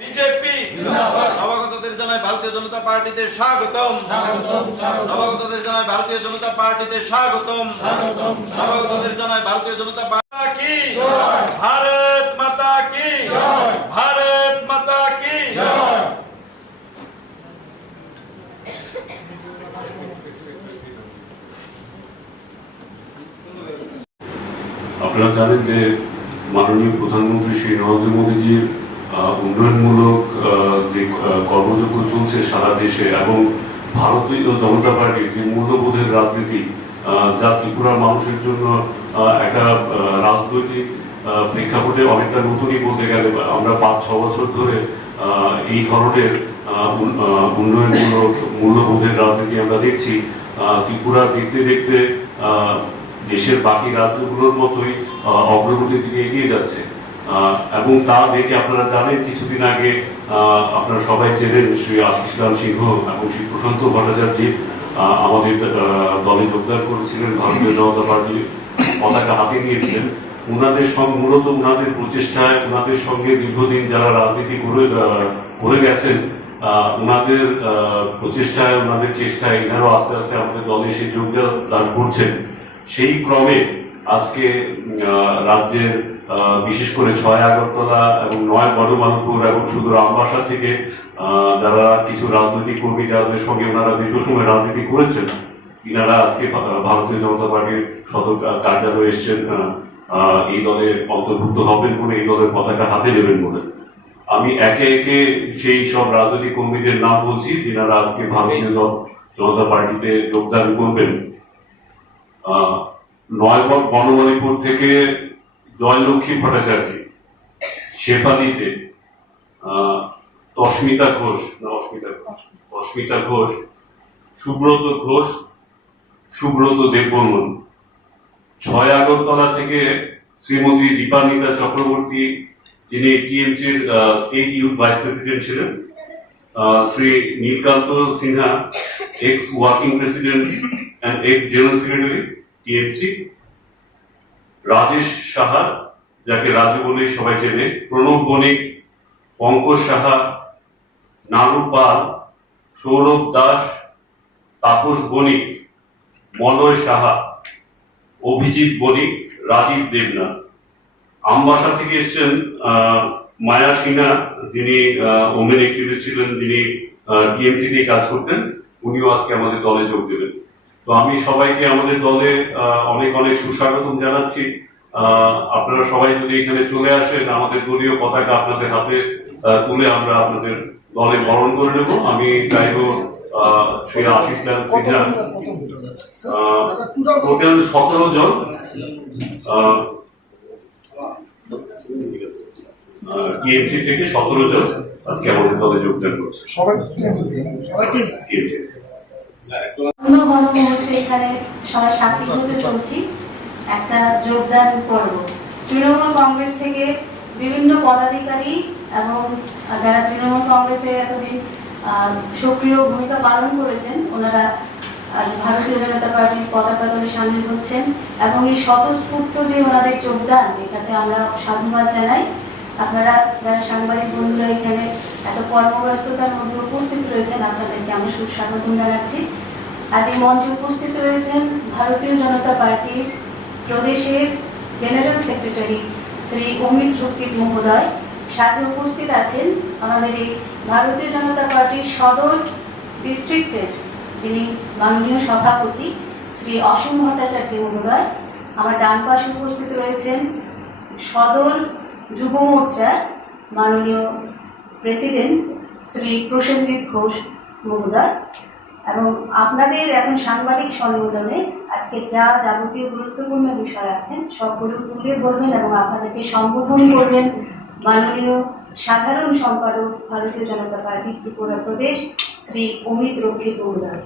BJP নবাগতদের জানায় ভারতীয় জনতা পার্টিতে স্বাগতম। নবাগতদের জানায় ভারতীয় জনতা পার্টিতে স্বাগতম। নবাগতদের জানায় ভারতীয় জনতা পার্টি কি ভারত মাতা কি, ভারত মাতা কি। আপনারা জানেন যে মাননীয় প্রধানমন্ত্রী শ্রী নরেন্দ্র মোদীজির উন্নয়নমূলক যে কর্মযজ্ঞ চলছে সারা দেশে এবং ভারতীয় জনতা পার্টির যে মূল্যবোধের রাজনীতি, যা ত্রিপুরার মানুষের জন্য একটা রাজনৈতিক প্রেক্ষাপটে অনেকটা নতুনই বলতে গেলে। আমরা 5-6 বছর ধরে এই ধরনের উন্নয়নমূলক মূল্যবোধের রাজনীতি আমরা দেখছি। ত্রিপুরা দেখতে দেখতে দেশের বাকি রাজ্যগুলোর মতোই অগ্রগতির দিকে এগিয়ে যাচ্ছে এবং তা দেখে আপনারা জানেন কিছুদিন আগে আপনারা সবাই চেনেন শ্রী আশিস লাল সিংহ এবং শ্রী প্রশান্ত ভট্টাচার্য আমাদের দলে যোগদান করেছিলেন। ভারতীয় জনতা পার্টির পতাকা হাতে নিয়েছিলেন। ওনাদের সঙ্গে মূলত ওনাদের প্রচেষ্টায়, ওনাদের সঙ্গে দীর্ঘদিন যারা রাজনীতি করে গেছেন, ওনাদের প্রচেষ্টায়, ওনাদের চেষ্টায় এনারাও আস্তে আস্তে আমাদের দলে এসে যোগদান করছেন। সেই ক্রমে আজকে রাজ্যের বিশেষ করে 6 আগরতলা এবং 9 বড়মালপুর এবং সুদূর আমবাসা থেকে যারা কিছু রাজনৈতিক কর্মী যাদের সঙ্গে ওনারা দীর্ঘ সময় রাজনীতি করেছেন, ইনারা আজকে ভারতীয় জনতা পার্টির সদর কার্যালয়ে এসছেন এই দলের অন্তর্ভুক্ত হবেন বলে, এই দলের পতাকা হাতে নেবেন বলে। আমি একে একে সেই সব রাজনৈতিক কর্মীদের নাম বলছি যিনারা আজকে ভারতীয় জনতা পার্টিতে যোগদান করবেন। 9 বনমালীপুর থেকে জয়লক্ষ্মী ভট্টাচার্য, শেফালিতে অস্মিতা ঘোষ, সুব্রত ঘোষ, সুব্রত দেববর্মন। 6 আগরতলা থেকে শ্রীমতী দীপান্বিতা চক্রবর্তী, যিনি টিএমসির স্টেট ইউথ ভাইস প্রেসিডেন্ট ছিলেন। Shri Nilkanta Sinha, ex working president and ex general secretary TMC. Rajesh Saha, যাকে রাজু বলেই সবাই চেনে, প্রণব বণিক, পঙ্কজ সাহা, নানু পাল, সৌরভ দাস, তাপস বণিক, মলয় সাহা, অভিজিৎ বণিক, রাজীব দেবনাথ। আমবাসা থেকে এসছেন মায়া সিনহা, যিনি ওমেন অ্যাক্টিভিস্ট ছিলেন, যিনি টিএমসি দিয়ে কাজ করতেন। উনিও আজকে আমাদের দলে যোগ দেবেন। তো আমি সবাইকে আমাদের দলে অনেক অনেক সুস্বাগতম জানাচ্ছি। আপনারা সবাই যদি এখানে চলে আসেন, আমাদের দলীয় পতাকা আপনাদের হাতে তুলে আমরা আপনাদের দলে বরণ করে নেব। আমি চাইব শ্রী আশিস লাল সিনহা, টোটাল 17 জন টিএমসি থেকে 17 জন আজকে আমাদের দলে যোগদান করছে। এখানে সবাই সাক্ষী হতে চলছি একটা যোগদান পর্ব। তৃণমূল কংগ্রেস থেকে বিভিন্ন পদাধিকারী এবং যারা তৃণমূল কংগ্রেসে এতদিন সক্রিয় ভূমিকা পালন করেছেন, ওনারা আজ ভারতীয় জনতা পার্টির পতাকা দলে সামিল হচ্ছেন এবং এই স্বতঃস্ফূর্ত যে ওনাদের যোগদান, এটাতে আমরা সাধুবাদ জানাই। আপনারা যারা সাংবাদিক বন্ধুরা এখানে এত কর্মব্যস্ততার মধ্যে উপস্থিত রয়েছেন, আপনাদেরকে আমি সুস্বাগতম জানাচ্ছি। আজ এই মঞ্চে উপস্থিত রয়েছেন ভারতীয় জনতা পার্টির প্রদেশের জেনারেল সেক্রেটারি শ্রী অমিত রক্ষিত মহোদয়। সাথে উপস্থিত আছেন আমাদের এই ভারতীয় জনতা পার্টির সদর ডিস্ট্রিক্টের যিনি মাননীয় সভাপতি শ্রী অসীম ভট্টাচার্য মহোদয়। আমার ডান পাশে উপস্থিত রয়েছেন সদর যুব মোর্চার মাননীয় প্রেসিডেন্ট শ্রী প্রসেনজিৎ ঘোষ মহোদয়। এবং আপনাদের এখন সাংবাদিক সম্মেলনে আজকে যা যাবতীয় গুরুত্বপূর্ণ বিষয় আছেন সবগুলো তুলে ধরবেন এবং আপনাদেরকে সম্বোধন করবেন মাননীয় সাধারণ সম্পাদক ভারতীয় জনতা পার্টি ত্রিপুরা প্রদেশ শ্রী অমিত রক্ষিত মহোদয়।